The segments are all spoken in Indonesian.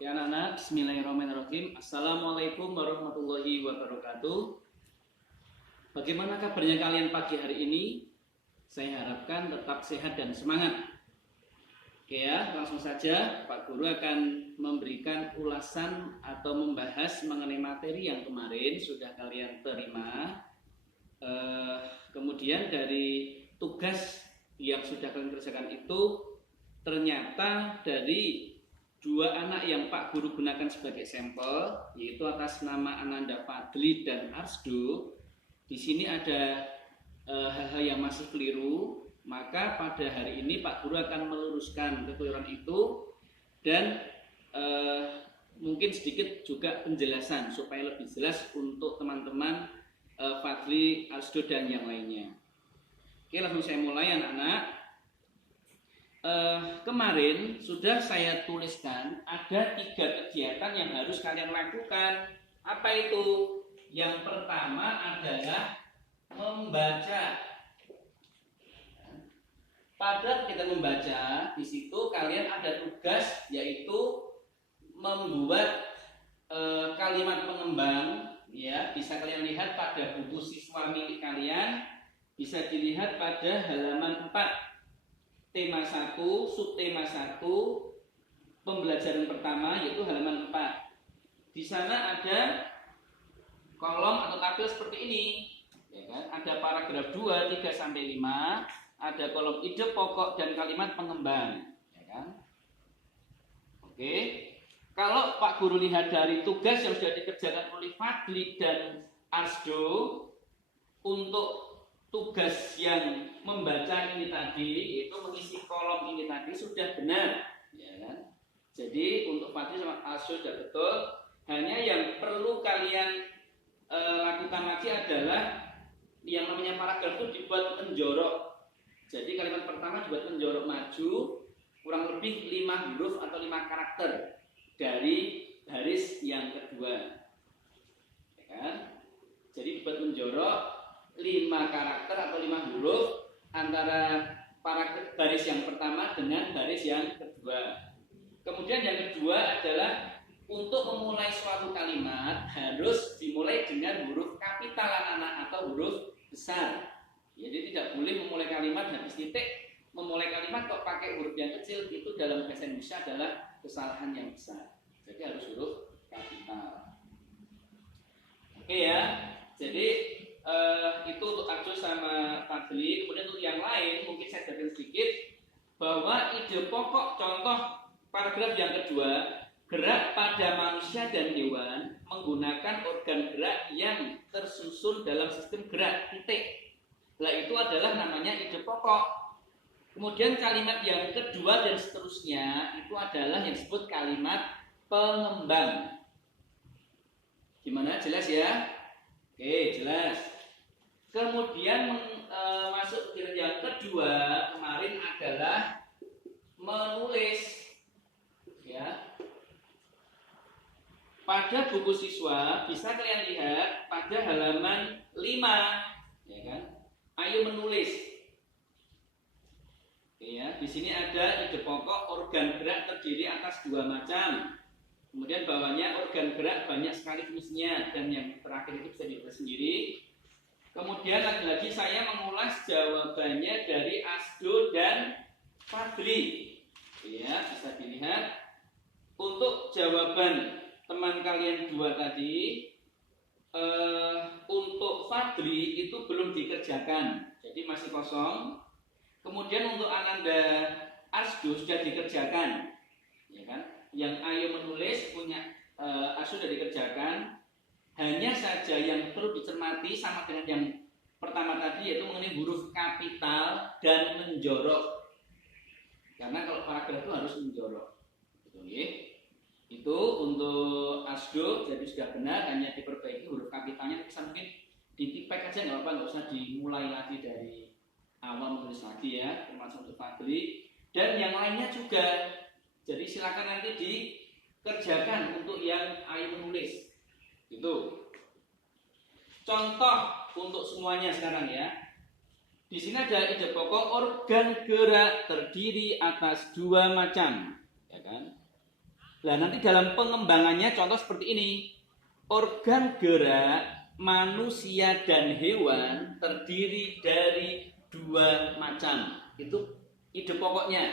Oke anak-anak, bismillahirrahmanirrahim. Assalamualaikum warahmatullahi wabarakatuh. Bagaimana kabarnya kalian pagi hari ini? Saya harapkan tetap sehat dan semangat. Oke ya, langsung saja Pak Guru akan memberikan ulasan atau membahas mengenai materi yang kemarin sudah kalian terima. Kemudian dari tugas yang sudah kalian kerjakan itu, ternyata dari dua anak yang Pak Guru gunakan sebagai sampel, yaitu atas nama Ananda Fadli dan Arsdo, di sini ada hal-hal yang masih keliru. Maka pada hari ini Pak Guru akan meluruskan kekeliruan itu dan mungkin sedikit juga penjelasan supaya lebih jelas untuk teman-teman Fadli, Arsdo dan yang lainnya. Oke, langsung saya mulai anak-anak. Kemarin sudah saya tuliskan ada 3 kegiatan yang harus kalian lakukan. Apa itu? Yang pertama adalah membaca. Pada kita membaca, di situ kalian ada tugas yaitu membuat kalimat pengembang. Ya, bisa kalian lihat pada buku siswa milik kalian. Bisa dilihat pada halaman 4. Tema 1, subtema 1, pembelajaran pertama yaitu halaman 4. Di sana ada kolom atau tabel seperti ini, ya kan? Ada paragraf 2, 3 sampai 5, ada kolom ide pokok dan kalimat pengembang, ya kan? Oke. Kalau Pak Guru lihat dari tugas yang sudah dikerjakan oleh Fadli dan Arsdo untuk tugas yang membaca ini tadi, yaitu mengisi kolom ini tadi sudah benar, ya kan? Jadi untuk Fadli sama Arsdo sudah betul. Hanya yang perlu kalian lakukan lagi adalah yang namanya paragraf itu dibuat menjorok. Jadi kalimat pertama dibuat menjorok maju, kurang lebih 5 huruf atau 5 karakter dari baris yang kedua, ya kan? Jadi dibuat menjorok 5 karakter atau 5 huruf antara baris yang pertama dengan baris yang kedua. Kemudian yang kedua adalah untuk memulai suatu kalimat harus dimulai dengan huruf kapital anak-anak atau huruf besar. Jadi tidak boleh memulai kalimat habis titik. Memulai kalimat kok pakai huruf yang kecil, itu dalam bahasa Indonesia adalah kesalahan yang besar. Jadi harus huruf kapital. Oke ya. Jadi itu untuk Arsdo sama Fadli. Kemudian untuk yang lain mungkin saya jelaskan sedikit bahwa ide pokok contoh paragraf yang kedua, gerak pada manusia dan hewan menggunakan organ gerak yang tersusun dalam sistem gerak titik. Nah itu adalah namanya ide pokok. Kemudian kalimat yang kedua dan seterusnya itu adalah yang disebut kalimat pengembang. Gimana, jelas ya? Oke, jelas. Kemudian masuk ke yang kedua kemarin adalah menulis, ya. Pada buku siswa bisa kalian lihat pada halaman 5, ya kan? Ayo menulis. Oke, ya. Di sini ada ide pokok organ gerak terdiri atas 2 macam. Kemudian bawahnya organ gerak banyak sekali jenisnya, dan yang terakhir itu bisa dilihat sendiri. Kemudian lagi-lagi saya mengulas jawabannya dari Arsdo dan Fadli. Ya, bisa dilihat. Untuk jawaban teman kalian 2 tadi, untuk Fadli itu belum dikerjakan, jadi masih kosong. Kemudian untuk Ananda Arsdo sudah dikerjakan, ya kan? Yang ayo menulis punya Arsdo sudah dikerjakan. Hanya saja yang perlu dicermati sama dengan yang pertama tadi, yaitu mengenai huruf kapital dan menjorok. Karena kalau paragraf itu harus menjorok. Betul ya? Itu untuk Arsdo jadi sudah benar, hanya diperbaiki huruf kapitalnya. Bisa mungkin ditipek aja nggak apa-apa, nggak usah dimulai lagi dari awal menulis lagi ya, termasuk untuk Fadli dan yang lainnya juga. Jadi silakan nanti dikerjakan untuk yang ayo menulis. Itu contoh untuk semuanya sekarang ya. Di sini ada ide pokok organ gerak terdiri atas 2 macam, ya kan? Nah, nanti dalam pengembangannya contoh seperti ini. Organ gerak manusia dan hewan terdiri dari dua macam. Itu ide pokoknya.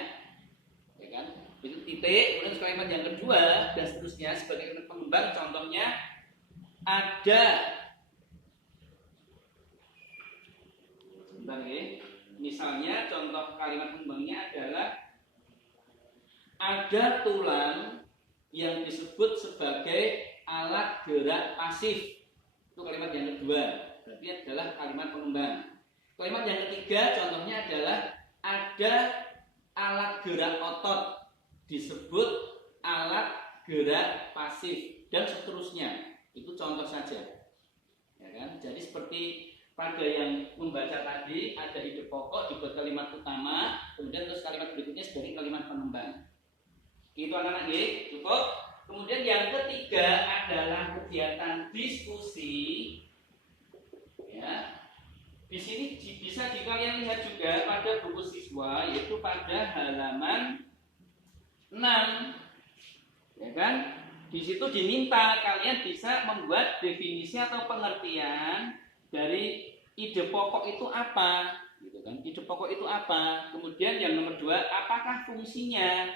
Ya kan? Itu titik, kemudian kalimat yang kedua dan seterusnya sebagai pengembang contohnya ada misalnya contoh kalimat pengembangnya adalah ada tulang yang disebut sebagai alat gerak pasif. Itu kalimat yang kedua. Berarti adalah kalimat pengembang. Kalimat yang ketiga contohnya adalah ada alat gerak otot disebut alat gerak pasif dan seterusnya. Itu contoh saja. Ya kan? Jadi seperti pada yang membaca tadi ada ide pokok dibuat kalimat utama, kemudian terus kalimat berikutnya sebagai kalimat pengembang. Itu anak-anak ya, cukup. Kemudian yang ketiga adalah kegiatan diskusi. Ya. Di sini bisa kalian lihat juga pada buku siswa yaitu pada halaman 6. Ya kan? Di situ diminta kalian bisa membuat definisi atau pengertian dari ide pokok itu apa, gitu kan? Ide pokok itu apa? Kemudian yang nomor 2, apakah fungsinya?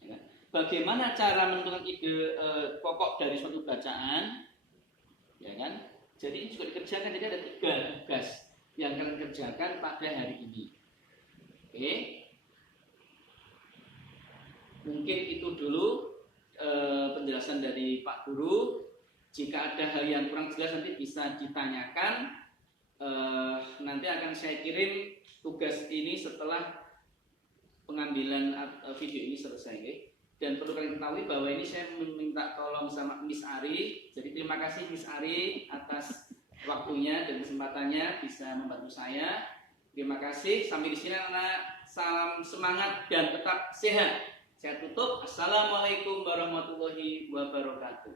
Ya kan? Bagaimana cara menentukan ide pokok dari suatu bacaan? Ya kan? Jadi ini juga dikerjakan. Jadi ada 3 tugas yang kalian kerjakan pada hari ini. Oke? Mungkin itu dulu penjelasan dari Pak Guru. Jika ada hal yang kurang jelas nanti bisa ditanyakan. Nanti akan saya kirim tugas ini setelah pengambilan video ini selesai. Dan perlu kalian ketahui bahwa ini saya meminta tolong sama Miss Ari. Jadi terima kasih Miss Ari atas waktunya dan kesempatannya bisa membantu saya. Terima kasih. Sampai di sini anak. Salam semangat dan tetap sehat. Saya tutup. Assalamualaikum warahmatullahi wabarakatuh.